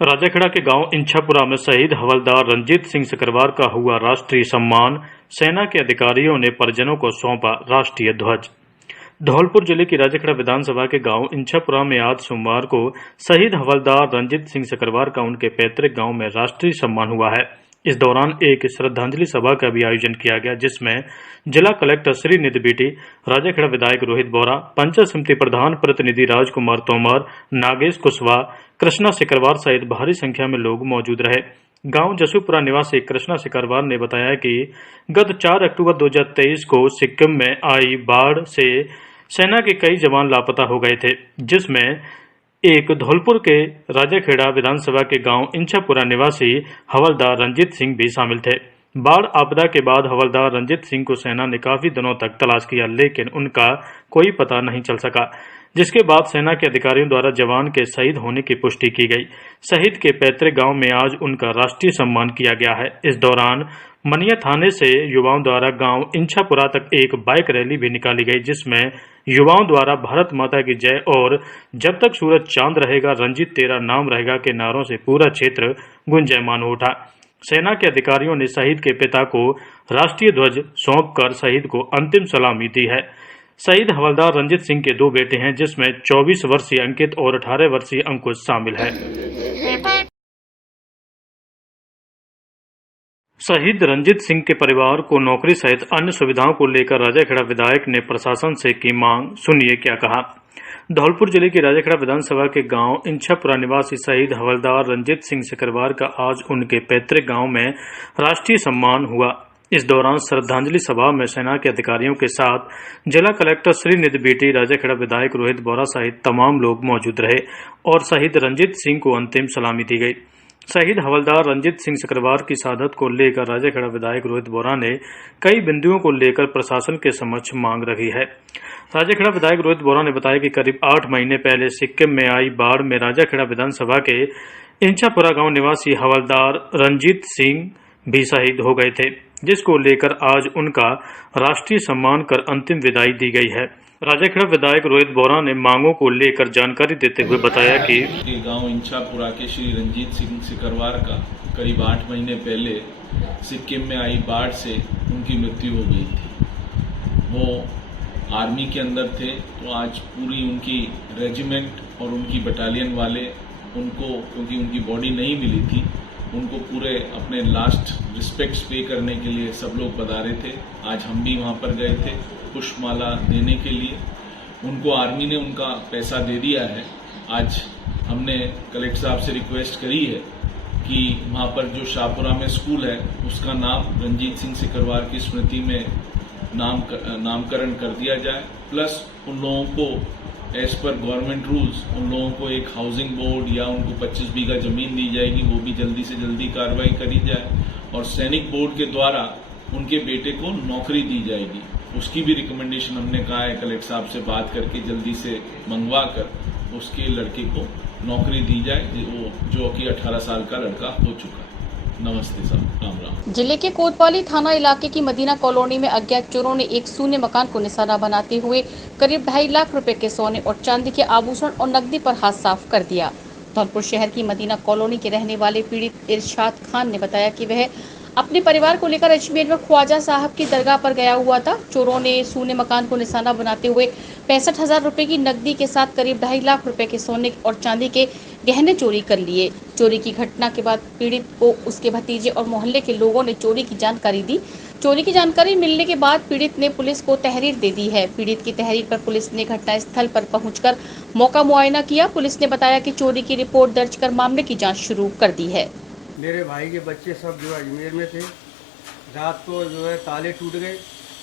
राजाखेड़ा के गांव इंछापुरा में शहीद हवलदार रंजीत सिंह सिकरवार का हुआ राष्ट्रीय सम्मान। सेना के अधिकारियों ने परिजनों को सौंपा राष्ट्रीय ध्वज। धौलपुर जिले की राजाखेड़ा विधानसभा के गांव इंछापुरा में आज सोमवार को शहीद हवलदार रंजीत सिंह सिकरवार का उनके पैतृक गांव में राष्ट्रीय सम्मान हुआ है। इस दौरान एक श्रद्धांजलि सभा का भी आयोजन किया गया, जिसमें जिला कलेक्टर श्री निधि बेटी, राजाखेड़ा विधायक रोहित बोरा, पंचायत समिति प्रधान प्रतिनिधि राजकुमार तोमर, नागेश कुशवाहा, कृष्णा सिकरवार सहित भारी संख्या में लोग मौजूद रहे। गांव जसूपुरा निवासी कृष्णा सिकरवार ने बताया कि गत 4 अक्टूबर 2023 को सिक्किम में आई बाढ़ से सेना के कई जवान लापता हो गए थे, जिसमें एक धौलपुर के राजाखेड़ा विधानसभा के गांव इंछापुरा निवासी हवलदार रंजीत सिंह भी शामिल थे। बाढ़ आपदा के बाद हवलदार रंजीत सिंह को सेना ने काफी दिनों तक तलाश किया, लेकिन उनका कोई पता नहीं चल सका, जिसके बाद सेना के अधिकारियों द्वारा जवान के शहीद होने की पुष्टि की गई। शहीद के पैतृक गांव में आज उनका राष्ट्रीय सम्मान किया गया है। इस दौरान मनिया थाने से युवाओं द्वारा गांव इंछापुरा तक एक बाइक रैली भी निकाली गई, जिसमें युवाओं द्वारा भारत माता की जय और जब तक सूरज चांद रहेगा रंजीत तेरा नाम रहेगा के नारों से पूरा क्षेत्र गुंजायमान हो उठा। सेना के अधिकारियों ने शहीद के पिता को राष्ट्रीय ध्वज सौंपकर शहीद को अंतिम सलामी दी है। शहीद हवलदार रंजीत सिंह के 2 बेटे हैं, जिसमें 24 वर्षीय अंकित और 18 वर्षीय अंकुश शामिल है। शहीद रंजीत सिंह के परिवार को नौकरी सहित अन्य सुविधाओं को लेकर राजाखेड़ा विधायक ने प्रशासन से की मांग। सुनिए क्या कहा। धौलपुर जिले की राजाखेड़ा विधानसभा के गांव इंछापुरा निवासी शहीद हवलदार रंजीत सिंह सिकरवार का आज उनके पैतृक गांव में राष्ट्रीय सम्मान हुआ। इस दौरान श्रद्धांजलि सभा में सेना के अधिकारियों के साथ जिला कलेक्टर श्री निधि बेटी, राजाखेड़ा विधायक रोहित बोरा सहित तमाम लोग मौजूद रहे और शहीद रंजीत सिंह को अंतिम सलामी दी गई। शहीद हवलदार रंजीत सिंह सिकरवार की शहादत को लेकर राजाखेड़ा विधायक रोहित बोरा ने कई बिंदुओं को लेकर प्रशासन के समक्ष मांग रखी है। राजाखेड़ा विधायक रोहित बोरा ने बताया कि करीब 8 महीने पहले सिक्किम में आई बाढ़ में राजाखेड़ा विधानसभा के इंछापुरा गांव निवासी हवलदार रंजीत सिंह भी शहीद हो गए थे, जिसको लेकर आज उनका राष्ट्रीय सम्मान कर अंतिम विदाई दी गई है। राजाखेड़ा विधायक रोहित बोरा ने मांगों को लेकर जानकारी देते हुए बताया कि गांव इंछापुरा के श्री रंजीत सिंह सिकरवार का करीब 8 महीने पहले सिक्किम में आई बाढ़ से उनकी मृत्यु हो गई थी। वो आर्मी के अंदर थे, तो आज पूरी उनकी रेजिमेंट और उनकी बटालियन वाले उनको, क्योंकि उनकी बॉडी नहीं मिली थी, उनको पूरे अपने लास्ट रिस्पेक्ट्स पे करने के लिए सब लोग पधारे थे। आज हम भी वहां पर गए थे पुष्पमाला देने के लिए। उनको आर्मी ने उनका पैसा दे दिया है। आज हमने कलेक्टर साहब से रिक्वेस्ट करी है कि वहां पर जो शाहपुरा में स्कूल है उसका नाम रंजीत सिंह सिकरवार की स्मृति में नामकरण कर दिया जाए, प्लस उन लोगों को एज पर गवर्नमेंट रूल्स उन लोगों को एक हाउसिंग बोर्ड या उनको 25 बीघा जमीन दी जाएगी, वो भी जल्दी से जल्दी कार्रवाई करी जाए और सैनिक बोर्ड के द्वारा उनके बेटे को नौकरी दी जाएगी। उसकी भी रिकमेंडेशन हमने कहा है कलेक्टर साहब से बात करके जल्दी से मंगवा कर उसके लड़के को नौकरी दी जाए, जो कि 18 साल का लड़का हो चुका है। नमस्ते साहब, राम राम। जिले के कोतवाली थाना इलाके की मदीना कॉलोनी में अज्ञात चोरों ने एक शून्य मकान को निशाना बनाते हुए करीब 2.5 लाख रुपए के सोने और चांदी के आभूषण और नकदी पर हाथ साफ कर दिया। धौलपुर शहर की मदीना कॉलोनी के रहने वाले पीड़ित इरशाद खान ने बताया कि वह अपने परिवार को लेकर अजमेर में ख्वाजा साहब की दरगाह पर गया हुआ था। चोरों ने शून्य मकान को निशाना बनाते हुए 65,000 रुपए की नकदी के साथ करीब 2.5 लाख रुपए के सोने और चांदी के गहने चोरी कर लिए। चोरी की घटना के बाद पीड़ित को उसके भतीजे और मोहल्ले के लोगों ने चोरी की जानकारी दी। चोरी की जानकारी मिलने के बाद पीड़ित ने पुलिस को तहरीर दे दी है। पीड़ित की तहरीर पर पुलिस ने घटनास्थल पर पहुंचकर मौका मुआयना किया। पुलिस ने बताया कि चोरी की रिपोर्ट दर्ज कर मामले की जाँच शुरू कर दी है। मेरे भाई के बच्चे सब जो है अजमेर में थे। रात को जो है ताले टूट गए।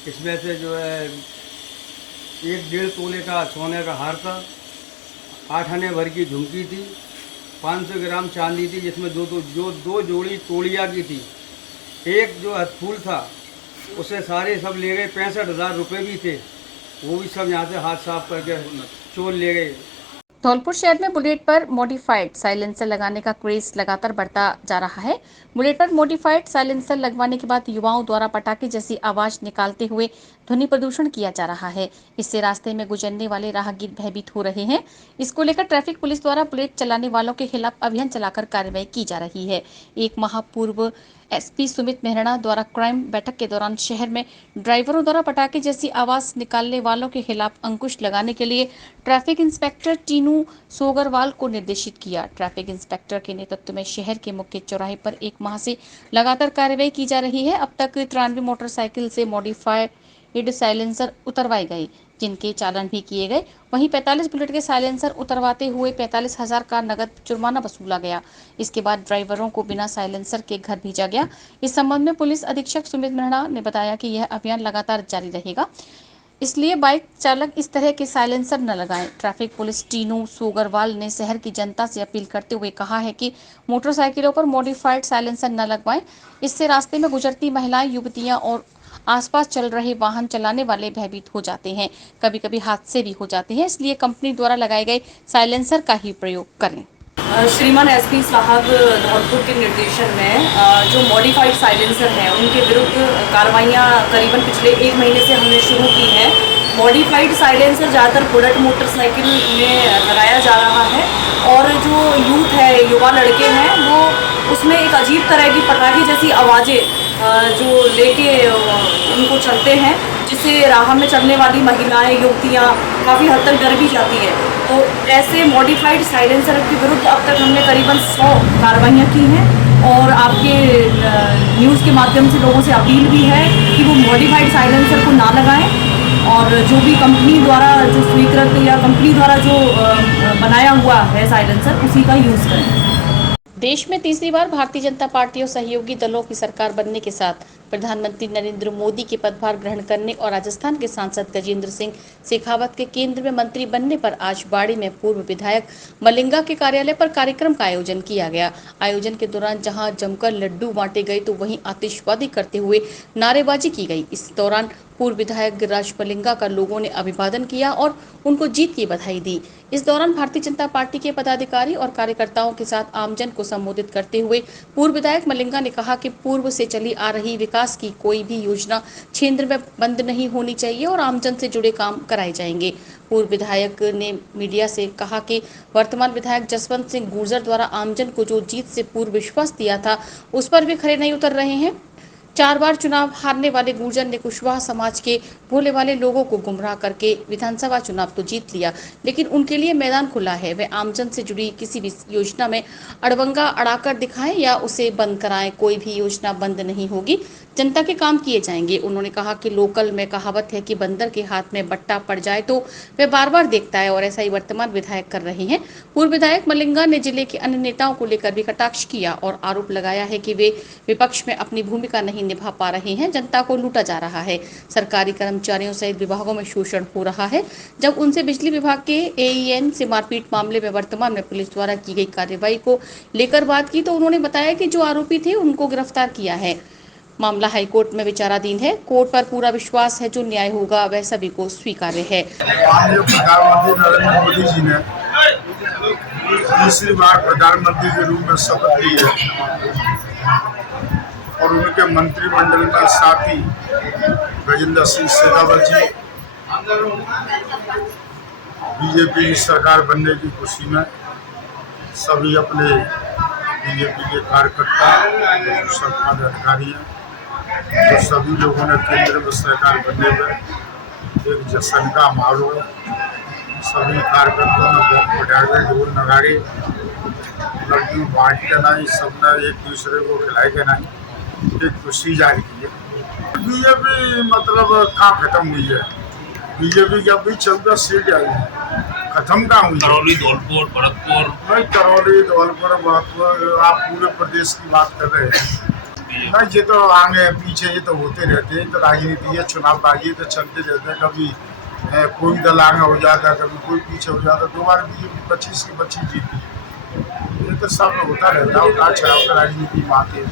इसमें से जो है 1.5 तोले का सोने का हार था, 8 आने भर की झुमकी थी, 500 ग्राम चांदी थी, जिसमें दो जोड़ी तोड़िया की थी। एक जो हथफूल था उसे सारे सब ले गए। 65,000 रुपये भी थे, वो भी सब यहाँ से हाथ साफ करके चोर ले गए। धौलपुर शहर में बुलेट पर मॉडिफाइड साइलेंसर लगाने का क्रेज लगातार बढ़ता जा रहा है। बुलेट पर मॉडिफाइड साइलेंसर लगवाने के बाद युवाओं द्वारा पटाखे जैसी आवाज निकालते हुए ध्वनि प्रदूषण किया जा रहा है। इससे रास्ते में गुजरने वाले राहगीर भयभीत हो रहे हैं। इसको लेकर ट्रैफिक पुलिस द्वारा बुलेट चलाने वालों के खिलाफ अभियान चलाकर कार्रवाई की जा रही है। एक माह पूर्व एसपी सुमित मेहरा द्वारा क्राइम बैठक के दौरान शहर में ड्राइवरों द्वारा पटाखे जैसी आवाज निकालने वालों के खिलाफ अंकुश लगाने के लिए ट्रैफिक इंस्पेक्टर टीनू सोगरवाल को निर्देशित किया। ट्रैफिक इंस्पेक्टर के नेतृत्व में शहर के मुख्य चौराहे पर एक माह से लगातार कार्रवाई की जा रही है। अब तक 93 मोटरसाइकिल से मॉडिफाइड साइलेंसर उतरवाए गए, जिनके चालान भी किए गए। वहीं 45 बुलेट के साइलेंसर उतरवाते हुए 45,000 का नगद जुर्माना वसूला गया। इसके बाद ड्राइवरों को बिना साइलेंसर के घर भेजा गया। इस संबंध में पुलिस अधीक्षक सुमित मेहरा ने बताया कि यह अभियान लगातार जारी रहेगा, इसलिए बाइक चालक इस तरह के साइलेंसर न लगाएं। ट्रैफिक पुलिस टीनू सोगरवाल ने शहर की जनता से अपील करते हुए कहा है कि मोटरसाइकिलों पर मॉडिफाइड साइलेंसर न लगवाएं। इससे रास्ते में गुजरती महिलाएं, युवतियां और आसपास चल रहे वाहन चलाने वाले भयभीत हो जाते हैं। कभी कभी हादसे भी हो जाते हैं, इसलिए कंपनी द्वारा लगाए गए साइलेंसर का ही प्रयोग करें। श्रीमान एसपी साहब धौलपुर के निर्देशन में जो मॉडिफाइड साइलेंसर हैं उनके विरुद्ध कार्रवाइयाँ करीबन पिछले 1 महीने से हमने शुरू की हैं। मॉडिफाइड साइलेंसर ज़्यादातर बुलेट मोटरसाइकिल में लगाया जा रहा है और जो यूथ है, युवा लड़के हैं, वो उसमें एक अजीब तरह की पटाखे जैसी आवाज़ें जो लेके उनको चलते हैं, जिससे राह में चलने वाली महिलाएं, युवतियाँ काफ़ी हद तक डर भी जाती है। तो ऐसे मॉडिफाइड साइलेंसर के विरुद्ध अब तक हमने करीबन 100 कार्रवाइयाँ की हैं और आपके न्यूज़ के माध्यम से लोगों से अपील भी है कि वो मॉडिफाइड साइलेंसर को ना लगाएं और जो भी कंपनी द्वारा जो स्वीकृत या कंपनी द्वारा जो बनाया हुआ है साइलेंसर, उसी का यूज़ करें। देश में तीसरी बार भारतीय जनता पार्टी और सहयोगी दलों की सरकार बनने के साथ प्रधानमंत्री नरेंद्र मोदी के पदभार ग्रहण करने और राजस्थान के सांसद गजेंद्र सिंह शेखावत के केंद्र में मंत्री बनने पर आज बाड़ी में पूर्व विधायक मलिंगा के कार्यालय पर कार्यक्रम का आयोजन किया गया। आयोजन के दौरान जहां जमकर लड्डू बांटे गए तो वहीं आतिशबाजी करते हुए नारेबाजी की गई। इस दौरान पूर्व विधायक गिरिराज मलिंगा का लोगों ने अभिवादन किया और उनको जीत की बधाई दी। इस दौरान भारतीय जनता पार्टी के पदाधिकारी और कार्यकर्ताओं के साथ आमजन को संबोधित करते हुए पूर्व विधायक मलिंगा ने कहा कि पूर्व से चली आ रही विकास की कोई भी योजना क्षेत्र में बंद नहीं होनी चाहिए और आमजन से जुड़े काम कराए जाएंगे। पूर्व विधायक ने मीडिया से कहा कि वर्तमान विधायक जसवंत सिंह गुर्जर द्वारा आमजन को जो जीत से पूर्व विश्वास दिया था, उस पर भी खरे नहीं उतर रहे हैं। 4 बार चुनाव हारने वाले गुर्जर ने कुशवाहा समाज के भोले वाले लोगों को गुमराह करके विधानसभा चुनाव तो जीत लिया, लेकिन उनके लिए मैदान खुला है। वे आमजन से जुड़ी किसी भी योजना में अड़बंगा अड़ाकर दिखाएं या उसे बंद कराएं, कोई भी योजना बंद नहीं होगी, जनता के काम किए जाएंगे। उन्होंने कहा कि लोकल में कहावत है कि बंदर के हाथ में बट्टा पड़ जाए तो वे बार बार देखता है और ऐसा ही वर्तमान विधायक कर रहे हैं। पूर्व विधायक मलिंगा ने जिले के अन्य नेताओं को लेकर भी कटाक्ष किया और आरोप लगाया है कि वे विपक्ष में अपनी भूमिका नहीं निभा पा रहे हैं, जनता को लूटा जा रहा है, सरकारी कर्मचारियों सहित विभागों में शोषण हो रहा है। जब उनसे बिजली विभाग के एईएन से मारपीट मामले में वर्तमान में पुलिस द्वारा की गई कार्रवाई को लेकर बात की तो उन्होंने बताया कि जो आरोपी थे उनको गिरफ्तार किया है। मामला हाईकोर्ट में विचाराधीन है। कोर्ट पर पूरा विश्वास है, जो न्याय होगा वह सभी को स्वीकार्य है। माननीय प्रधानमंत्री नरेंद्र मोदी जी ने तीसरी बार प्रधानमंत्री के रूप में शपथ ली है और उनके मंत्रिमंडल का साथी गजेंद्र सिंह शेखावत जी बीजेपी की सरकार बनने की खुशी में सभी अपने बीजेपी के कार्यकर्ता सरकार अधिकारी हैं, तो सभी लोगों ने केंद्र में सरकार बनने में एक जश्न का माहौल है। सभी कार्यकर्ताओं ने बहुत बजाए, ढोल नगाड़े, लड्डू बांट के नहीं, सबने एक दूसरे को खिलाए के नहीं, एक खुशी जारी की है। बीजेपी मतलब कहाँ खत्म हुई है? बीजेपी की अभी 14 सीट आई है, खत्म कहाँ हुई? करौली, धौलपुर, भरतपुर, नहीं करौली, धौलपुर, भरतपुर, आप पूरे प्रदेश की बात कर रहे हैं। नहीं, ये तो आगे पीछे ये तो होते रहते हैं, तो राजनीति है, चुनाव बाजी तो चलते रहते हैं। कभी कोई दल आगे हो जाता है, कभी कोई पीछे हो जाता है। 2 बार बीजेपी 25 की 25 जीती है। ये तो सब होता रहता है, उतार चढ़ाव का राजनीति में आते हैं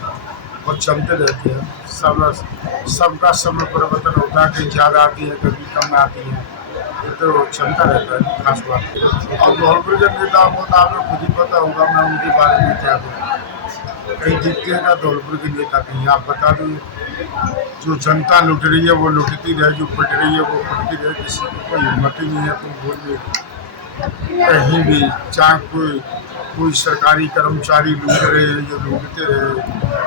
और चलते रहते हैं। सबका समय परिवर्तन होता है, कहीं ज़्यादा आती है, कभी कम आती है, ये तो चलता रहता है, खास बात। और धौलपुर के नेता बहुत आपको खुद ही पता होगा, मैं उनके बारे में क्या कहूँ। कहीं दिखते हैं ना धौलपुर के नेता कहीं। आप बता दो, जो जनता लुट रही है वो लुटती रहे, जो फट रही है वो फटती रहे, किसी को कोई हिम्मत ही नहीं है तुम बोलिए कहीं भी, चाहे कोई सरकारी कर्मचारी लूट रहे हैं, जो लूटते रहे,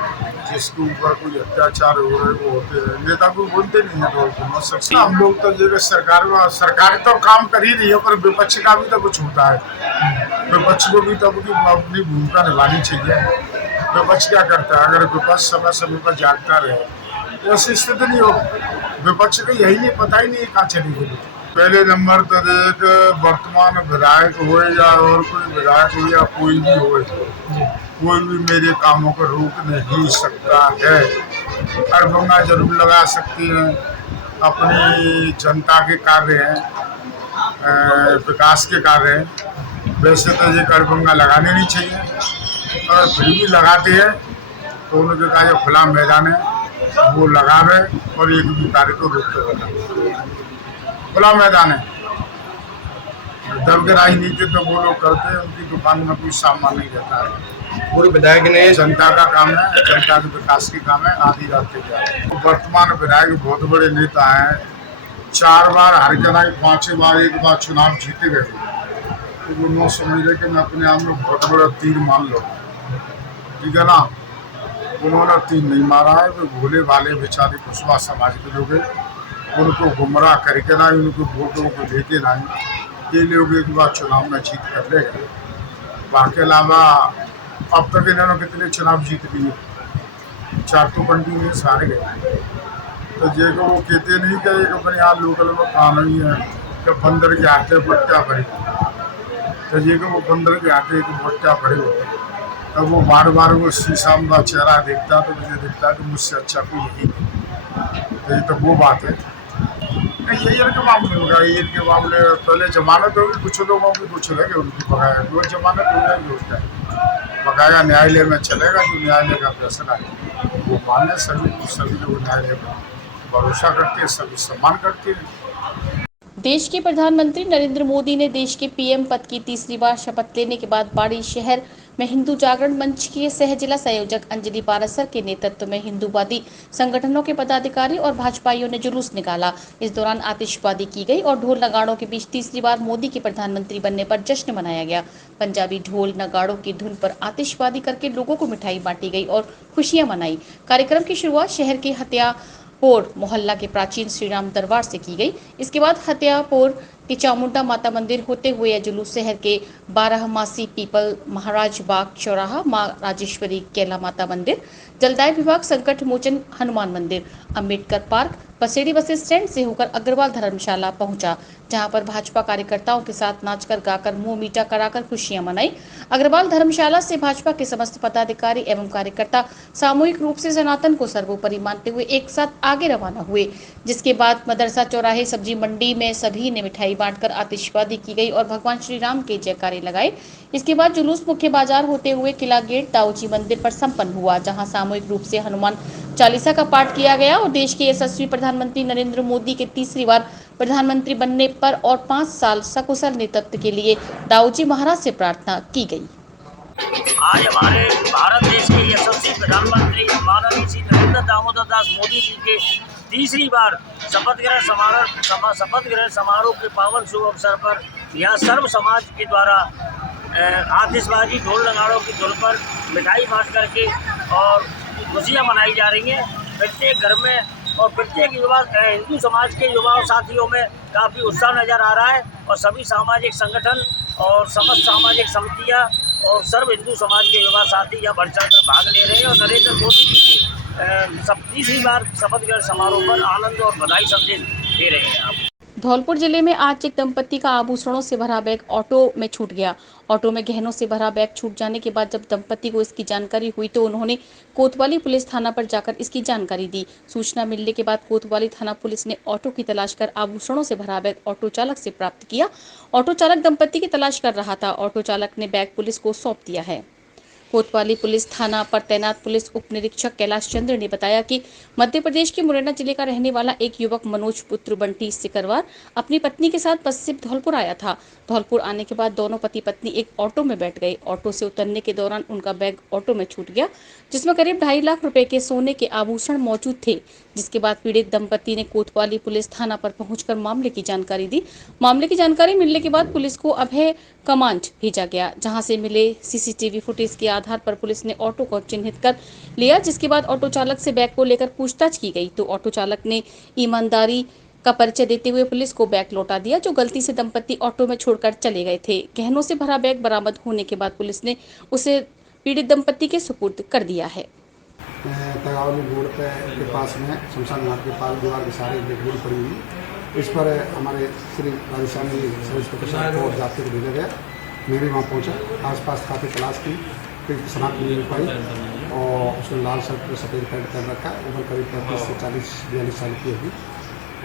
जिसके ऊपर कोई अत्याचार हो रहे वो होते रहे, नेता को बोलते नहीं है धौलपुर में। सबसे हम लोग तो जो सरकार तो काम कर ही रही है, पर विपक्ष का भी तो कुछ होता है, विपक्ष को भी तो अपनी भूमिका निभानी चाहिए। विपक्ष क्या करता है? अगर विपक्ष समय समय पर जागता रहे तो ऐसी स्थिति नहीं हो। विपक्ष को यही नहीं पता ही नहीं कहाँ चली गई। पहले नंबर तो देख, वर्तमान विधायक हो या और कोई विधायक हो या कोई भी हो, कोई भी मेरे कामों को रोक नहीं सकता है। अड़भंगा जरूर लगा सकती हैं, अपनी जनता के कार्य हैं, विकास के कार्य हैं, वैसे तो ये अड़भंगा लगाने नहीं चाहिए, और फिर भी लगाते हैं तो उनके का जो खुला मैदान है वो लगावे और एक भी कार्य को रोकते रहना। खुला मैदान है, दब के राजनीति तो वो लोग करते हैं, उनकी दुकान में कोई सामान नहीं रहता है। पूरे विधायक ने जनता का काम है, जनता के विकास के काम है, आधी रात के जा रहे हैं। वर्तमान विधायक बहुत बड़े नेता हैं, 4 बार हार के नहीं, 5वीं बार एक बार चुनाव जीते गए, तो वो न समझ रहे कि मैं अपने आप में बहुत बड़ा तीर मान लो, ठीक है ना। उन्होंने तीर नहीं मारा है, वो भोले भाले बेचारे कुशवाहा समाज के लोग हैं, उनको गुमराह करके ना, उनको वोटों को लेके ना, ये लोग एक बार चुनाव में जीत कर ले गए। बाकी अलावा अब तक इन्होंने कितने चुनाव जीत लिए, 4 तो कंटिन्यूस हार गए। तो ये को वो कहते नहीं कि एक अपने यहाँ लोकल में काम नहीं है कि बंदर के आटे बट्टा भरे, तो ये को वो बंदर के आटे एक बट्टा भरे हो, तब वो बार बार वो शीशा में चेहरा देखता तो मुझे दिखता कि मुझसे अच्छा कोई यही नहीं। तो ये तो वो बात है। यही के मामले होगा, ईद के मामले पहले जमानत होगी, कुछ लोगों की कुछ लगे उनकी बकाया, दो जमानत हो जाएगी, उसका बकाया न्यायालय में चलेगा, जो न्यायालय का फैसला है वो मान्य। सभी लोग न्यायालय पर भरोसा करते हैं, सभी सम्मान करते हैं। देश के प्रधानमंत्री नरेंद्र मोदी ने देश के पीएम पद की तीसरी बार शपथ लेने के बाद बाड़ी शहर में हिंदू जागरण मंच के सह जिला संयोजक अंजलि पारासर के नेतृत्व में हिंदूवादी संगठनों के पदाधिकारी और भाजपाइयों ने जुलूस निकाला। इस दौरान आतिशबाजी की गई और ढोल नगाड़ों के बीच तीसरी बार मोदी के प्रधानमंत्री बनने पर जश्न मनाया गया। पंजाबी ढोल नगाड़ों की धुन पर आतिशबाजी करके लोगों को मिठाई बांटी गई और खुशियां मनाई। कार्यक्रम की शुरुआत शहर के हत्यापोर मोहल्ला के प्राचीन श्रीराम दरबार से की गई। इसके बाद हत्यापोर के चामुंडा माता मंदिर होते हुए यह जुलूस शहर के 12 मासी पीपल महाराज बाग चौराहा, मां राजेश्वरी केला माता मंदिर, जलदाय विभाग संकट मोचन हनुमान मंदिर, अम्बेडकर पार्क, पसेड़ी बस स्टैंड से होकर अग्रवाल धर्मशाला पहुंचा, जहां पर भाजपा कार्यकर्ताओं के साथ नाचकर गाकर मुंह मीठा कराकर खुशियां मनाई। अग्रवाल धर्मशाला से भाजपा के समस्त पदाधिकारी एवं कार्यकर्ता सामूहिक रूप से सनातन को सर्वोपरि मानते हुए एक साथ आगे रवाना हुए, जिसके बाद मदरसा चौराहे सब्जी मंडी में सभी ने मिठाई बांटकर आतिशबाजी की गई और भगवान श्री राम के जयकारे लगाए। इसके बाद जुलूस मुख्य बाजार होते हुए किला गेट दाऊजी मंदिर पर संपन्न हुआ, जहां सामूहिक रूप से हनुमान चालीसा का पाठ किया गया और देश के यशस्वी प्रधानमंत्री नरेंद्र मोदी के तीसरी बार प्रधानमंत्री बनने पर और 5 साल सकुशल नेतृत्व के लिए दाऊजी महाराज से प्रार्थना की गई। आज हमारे भारत देश के यशस्वी प्रधानमंत्री माननीय श्री नरेंद्र दामोदर दास मोदी जी के तीसरी बार शपथ ग्रहण समारोह के पावन शुभ अवसर पर यहाँ सर्व समाज के द्वारा आतिशबाजी ढोल नगाड़ों की धुन पर मिठाई बांट करके और खुशियाँ मनाई जा रही हैं। प्रत्येक घर में और प्रत्येक युवा हिंदू समाज के युवा साथियों में काफ़ी उत्साह नज़र आ रहा है और सभी सामाजिक संगठन और समस्त सामाजिक समितियाँ और सर्व हिंदू समाज के युवा साथी यहाँ बढ़ चढ़ कर भाग ले रहे हैं और नरेंद्र मोदी जी की तीसरी बार शपथ ग्रहण समारोह पर आनंद और बधाई संदेश दे रहे हैं। धौलपुर जिले में आज एक दंपति का आभूषणों से भरा बैग ऑटो में छूट गया। ऑटो में गहनों से भरा बैग छूट जाने के बाद जब दंपति को इसकी जानकारी हुई तो उन्होंने कोतवाली पुलिस थाना पर जाकर इसकी जानकारी दी। सूचना मिलने के बाद कोतवाली थाना पुलिस ने ऑटो की तलाश कर आभूषणों से भरा बैग ऑटो चालक से प्राप्त किया। ऑटो चालक दंपति की तलाश कर रहा था। ऑटो चालक ने बैग पुलिस को सौंप दिया है। कोतवाली पुलिस थाना पर तैनात पुलिस उप निरीक्षक कैलाश चंद्र ने बताया कि मध्य प्रदेश के मुरैना जिले का रहने वाला एक युवक मनोज पुत्र बंटी सिकरवार अपनी पत्नी के साथ बस से धौलपुर आया था। धौलपुर आने के बाद दोनों पति पत्नी एक ऑटो में बैठ गए। ऑटो से उतरने के दौरान उनका बैग ऑटो में छूट गया, जिसमें करीब 2.5 लाख रुपए के सोने के आभूषण मौजूद थे। जिसके बाद पीड़ित दंपति ने कोतवाली पुलिस थाना पर पहुंचकर मामले की जानकारी दी। मामले की जानकारी मिलने के बाद पुलिस को अभय कमांड भेजा गया, जहां से मिले सीसीटीवी फुटेज के आधार पर पुलिस ने ऑटो को चिन्हित कर लिया। जिसके बाद ऑटो चालक से बैग को लेकर पूछताछ की गई तो ऑटो चालक ने ईमानदारी का परिचय देते हुए पुलिस को बैग लौटा दिया, जो गलती से दंपति ऑटो में छोड़कर चले गए थे। गहनों से भरा बैग बरामद होने के बाद पुलिस ने उसे पीड़ित दंपति के सुपुर्द कर दिया है। तगावली रोड के पास में शमशान घाट के पास दीवार के सारे डेड बॉडी पड़ी हुई। इस पर हमारे श्री राजस्थान सब इंस्पेक्टर साहब को जाते हुए भेजा गया। मैं भी वहाँ पहुँचा, आसपास काफ़ी तलाश की, कोई शनाख्त नहीं मिल पाई और उसने लाल शर्ट पर सफ़ेद पैंट कर रखा, उम्र करीब 35 से 40-42 साल की होगी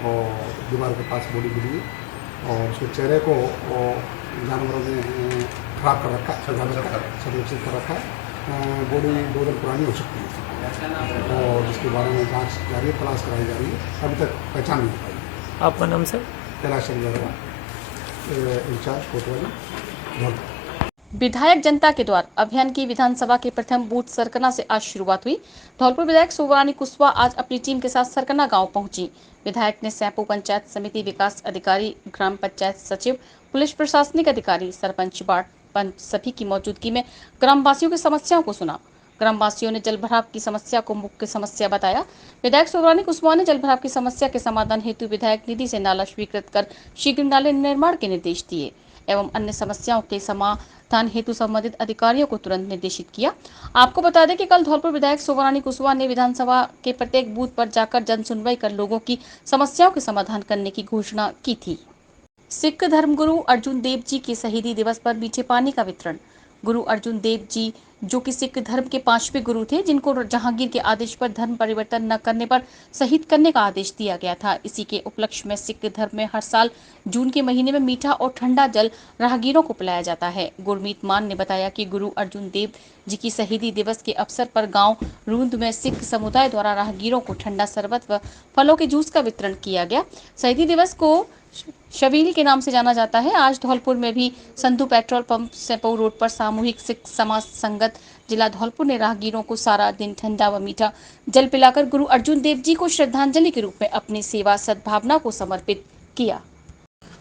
और दीवार के पास बॉडी मिली और उसके चेहरे को जानवरों ने खराब कर रखा, संरक्षित कर रखा। बॉडी 2 दिन पुरानी हो सकती है और जिसके बारे में जांच जारी है, तलाश कराई जा रही है। अभी तक पहचान नहीं पाई। आपका नाम सर? कैलाश चंद्र, इंचार्ज कोतवाली। विधायक जनता के द्वार अभियान की विधानसभा के प्रथम बूथ सरकना से आज शुरुआत हुई। धौलपुर विधायक सोवरानी कुशवाहा आज अपनी टीम के साथ सरकना गांव पहुंची। विधायक ने सैंपू पंचायत समिति विकास अधिकारी, ग्राम पंचायत सचिव, पुलिस प्रशासनिक अधिकारी, सरपंच, वार्ड पंच सभी की मौजूदगी में ग्रामवासियों की समस्याओं को सुना। ग्रामवासियों ने जल भराव की समस्या को मुख्य समस्या बताया। विधायक सोवरानी कुशवाहा ने जल भराव की समस्या के समाधान हेतु विधायक निधि से नाला स्वीकृत कर शीघ्र नाले निर्माण के निर्देश दिए एवं अन्य समस्याओं के समाधान हेतु संबंधित अधिकारियों को तुरंत निर्देशित किया। आपको बता दें कि कल धौलपुर विधायक सोवरानी कुशवाहा ने विधानसभा के प्रत्येक बूथ पर जाकर जन सुनवाई कर लोगों की समस्याओं के समाधान करने की घोषणा की थी। सिख धर्मगुरु अर्जुन देव जी के शहीदी दिवस पर मीठे पानी का वितरण। गुरु अर्जुन देव जी जो कि सिख धर्म के 5वें गुरु थे, जिनको जहांगीर के आदेश पर धर्म परिवर्तन न करने पर शहीद करने का आदेश दिया गया था। इसी के उपलक्ष्य में सिख धर्म में हर साल जून के महीने में मीठा और ठंडा जल राहगीरों को पिलाया जाता है। गुरमीत मान ने बताया कि गुरु अर्जुन देव जी की शहीदी दिवस के अवसर पर गांव रूंद में सिख समुदाय द्वारा राहगीरों को ठंडा शरबत व फलों के जूस का वितरण किया गया। शहीदी दिवस को शबील के नाम से जाना जाता है। आज धौलपुर में भी संधू पेट्रोल पंप सेपऊ रोड पर सामूहिक सिख समाज संगत जिला धौलपुर ने राहगीरों को सारा दिन ठंडा व मीठा जल पिलाकर गुरु अर्जुन देव जी को श्रद्धांजलि के रूप में अपनी सेवा सद्भावना को समर्पित किया।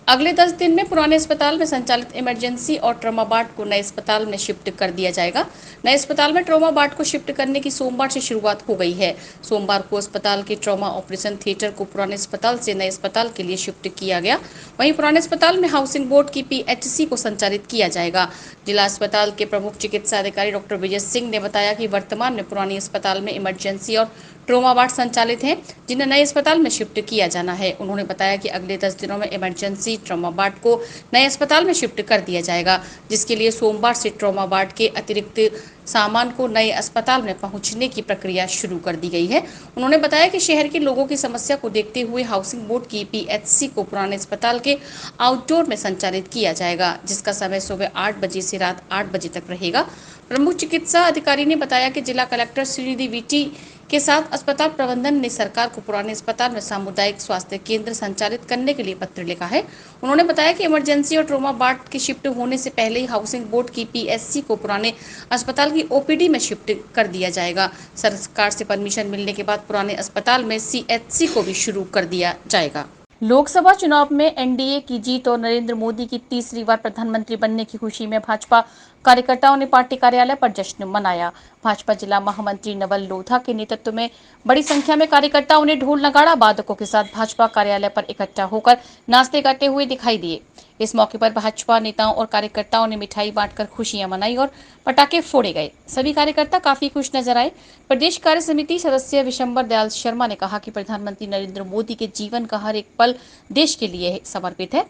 अगले 10 दिन में पुराने अस्पताल में संचालित इमरजेंसी और ट्रॉमा वार्ड को नए अस्पताल में शिफ्ट कर दिया जाएगा। नए अस्पताल में ट्रॉमा वार्ड को शिफ्ट करने की सोमवार से शुरुआत हो गई है। सोमवार को अस्पताल के ट्रॉमा ऑपरेशन थिएटर को पुराने अस्पताल से नए अस्पताल के लिए शिफ्ट किया गया। वहीं पुराने अस्पताल में हाउसिंग बोर्ड की PHC को संचालित किया जाएगा। जिला अस्पताल के प्रमुख चिकित्सा अधिकारी डॉक्टर विजय सिंह ने बताया कि वर्तमान में पुराने अस्पताल में इमरजेंसी और ट्रॉमा वार्ड संचालित हैं, जिन्हें नए अस्पताल में शिफ्ट किया जाना है। उन्होंने बताया कि अगले 10 दिनों में इमरजेंसी ट्रॉमा वार्ड को नए अस्पताल में शिफ्ट कर दिया जाएगा, जिसके लिए सोमवार से ट्रॉमा वार्ड के अतिरिक्त सामान को नए अस्पताल में पहुंचने की प्रक्रिया शुरू कर दी गई है। उन्होंने बताया कि शहर के लोगों की समस्या को देखते हुए हाउसिंग बोर्ड की PHC को पुराने अस्पताल के आउटडोर में संचालित किया जाएगा, जिसका समय सुबह 8 बजे से रात 8 बजे तक रहेगा। प्रमुख चिकित्सा अधिकारी ने बताया कि जिला कलेक्टर श्रीनिधि VT के साथ अस्पताल प्रबंधन ने सरकार को पुराने अस्पताल में सामुदायिक स्वास्थ्य केंद्र संचालित करने के लिए पत्र लिखा है। उन्होंने बताया कि इमरजेंसी और ट्रॉमा वार्ड के शिफ्ट होने से पहले ही हाउसिंग बोर्ड की PHC को पुराने अस्पताल की OPD में शिफ्ट कर दिया जाएगा। सरकार से परमिशन मिलने के बाद पुराने अस्पताल में CHC को भी शुरू कर दिया जाएगा। लोकसभा चुनाव में NDA की जीत और नरेंद्र मोदी की तीसरी बार प्रधानमंत्री बनने की खुशी में भाजपा कार्यकर्ताओं ने पार्टी कार्यालय पर जश्न मनाया। भाजपा जिला महामंत्री नवल लोधा के नेतृत्व में बड़ी संख्या में कार्यकर्ताओं ने ढोल नगाड़ा वादकों के साथ भाजपा कार्यालय पर इकट्ठा होकर नाचते गाते हुए दिखाई दिए। इस मौके पर भाजपा नेताओं और कार्यकर्ताओं ने मिठाई बांटकर खुशियां मनाई और पटाखे फोड़े गए। सभी कार्यकर्ता काफी खुश नजर आए। प्रदेश कार्य समिति सदस्य विशंबर दयाल शर्मा ने कहा कि प्रधानमंत्री नरेंद्र मोदी के जीवन का हर एक पल देश के लिए समर्पित है।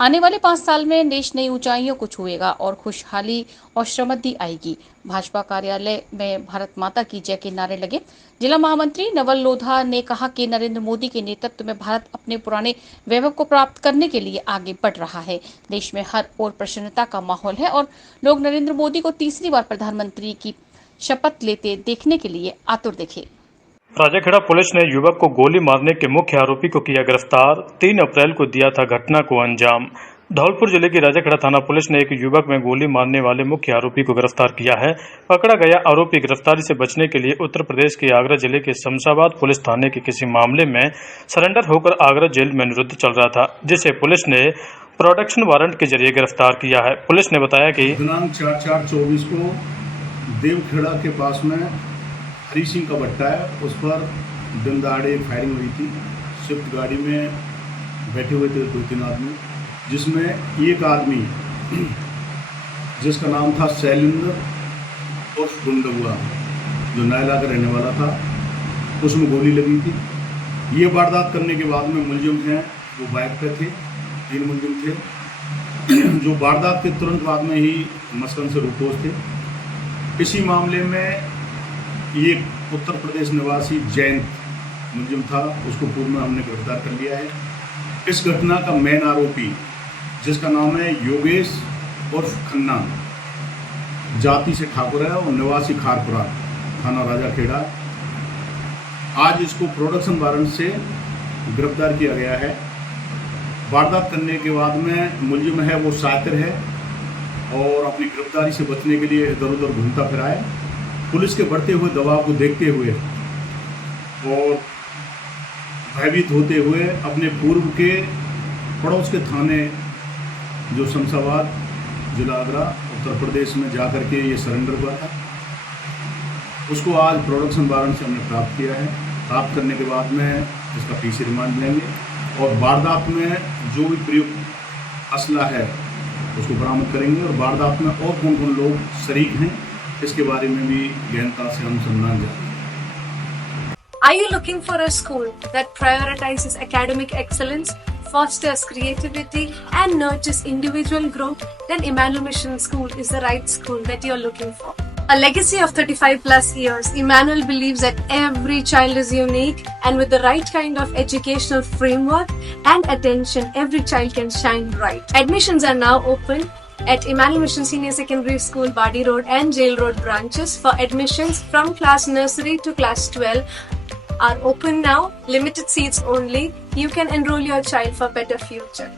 आने वाले 5 साल में देश नई ऊंचाइयों को छुएगा और खुशहाली और समृद्धि आएगी। भाजपा कार्यालय में भारत माता की जय के नारे लगे। जिला महामंत्री नवल लोधा ने कहा कि नरेंद्र मोदी के नेतृत्व में भारत अपने पुराने वैभव को प्राप्त करने के लिए आगे बढ़ रहा है। देश में हर ओर प्रसन्नता का माहौल है और लोग नरेंद्र मोदी को तीसरी बार प्रधानमंत्री की शपथ लेते देखने के लिए आतुर दिखे। राजाखेड़ा पुलिस ने युवक को गोली मारने के मुख्य आरोपी को किया गिरफ्तार। 3 अप्रैल को दिया था घटना को अंजाम। धौलपुर जिले की राजाखेड़ा थाना पुलिस ने एक युवक में गोली मारने वाले मुख्य आरोपी को गिरफ्तार किया है। पकड़ा गया आरोपी गिरफ्तारी से बचने के लिए उत्तर प्रदेश के आगरा जिले के शमशाबाद पुलिस थाने के किसी मामले में सरेंडर होकर आगरा जेल में निरुद्ध चल रहा था, जिसे पुलिस ने प्रोडक्शन वारंट के जरिए गिरफ्तार किया है। पुलिस ने बताया कि दिनांक 4/4/24 को देवखेड़ा के पास में हरी सिंह का भट्टा है, उस पर दिन दहाड़े फायरिंग हुई थी। स्विफ्ट गाड़ी में बैठे हुए थे 2-3 आदमी, जिसमें एक आदमी जिसका नाम था शैलेंद्र उर्फ गुंडुआ, जो नायला का रहने वाला था, उसमें गोली लगी थी। ये वारदात करने के बाद में मुलजिम हैं वो बाइक पे थे, 3 मुलजिम थे, जो वारदात के तुरंत बाद में ही मस्कन से रुपोज थे। इसी मामले में ये उत्तर प्रदेश निवासी जैन मुलजिम था, उसको पूर्व में हमने गिरफ्तार कर लिया है। इस घटना का मेन आरोपी, जिसका नाम है योगेश उर्फ खन्ना, जाति से ठाकुर है और निवासी खारपुरा, थाना राजाखेड़ा, आज इसको प्रोडक्शन वारंट से गिरफ्तार किया गया है। वारदात करने के बाद में मुलजिम है वो शातिर है और अपनी गिरफ्तारी से बचने के लिए इधर उधर घूमता फिरा है। पुलिस के बढ़ते हुए दबाव को देखते हुए और भयभीत होते हुए अपने पूर्व के पड़ोस के थाने जो शमशाबाद जिला आगरा उत्तर प्रदेश में जाकर के ये सरेंडर हुआ था, उसको आज प्रोडक्शन वारंट से हमने प्राप्त किया है। प्राप्त करने के बाद में इसका पीसी रिमांड लेंगे और वारदात में जो भी प्रयुक्त असला है उसको बरामद करेंगे और वारदात में और कौन कौन लोग शरीक हैं इसके बारे में भी गहनता से अनुसंधान जारी है। Are you looking for a school that prioritizes academic excellence, fosters creativity and nurtures individual growth? Then Emmanuel Mission School is the right school that you're looking for. A legacy of 35 plus years, Emmanuel believes that every child is unique and with the right kind of educational framework and attention, every child can shine bright. Admissions are now open at Emmanuel Mission Senior Secondary School, Badi Road and Jail Road branches. For admissions from class nursery to class 12 are open now, limited seats only. You can enroll your child for better future.